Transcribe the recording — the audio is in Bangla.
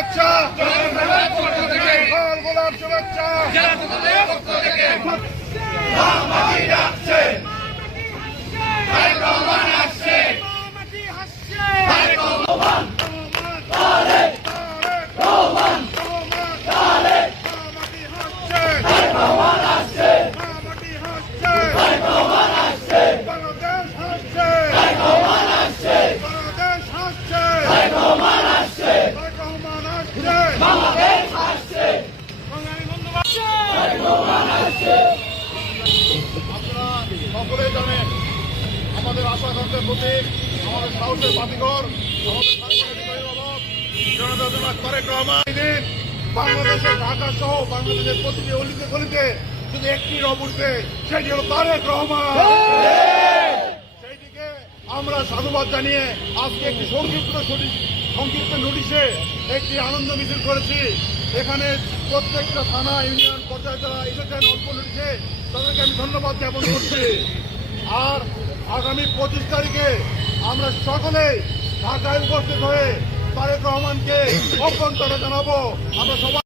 শুভেচ্ছা, লাল গোলাপ শুভেচ্ছা। সকলে জানেন আমাদের আশা-আকাঙ্ক্ষার প্রতীক, আমাদের সাহসের বাতিঘর, আমাদের জনতা জনাব তারেক রহমান। বাংলাদেশের ঢাকা সহ বাংলাদেশের প্রতিটি অলিতে গলিতে শুধু একটি রব উঠবে, সেটি হল তারেক রহমান। সেইটিকে আমরা সাধুবাদ জানিয়ে আজকে একটি সংক্ষিপ্ত নোটিশে একটি আনন্দ মিছিল করেছি। এখানে প্রত্যেকটা থানা, ইউনিয়ন পর্যায়ে যারা এসেছেন অল্প নোটিশে, তাদেরকে আমি ধন্যবাদ জ্ঞাপন করছি। আর আগামী 25 তারিখে আমরা সকলে ঢাকায় উপস্থিত হয়ে তারেক রহমানকে অভ্যন্তরে জানাবো। আমরা সবাই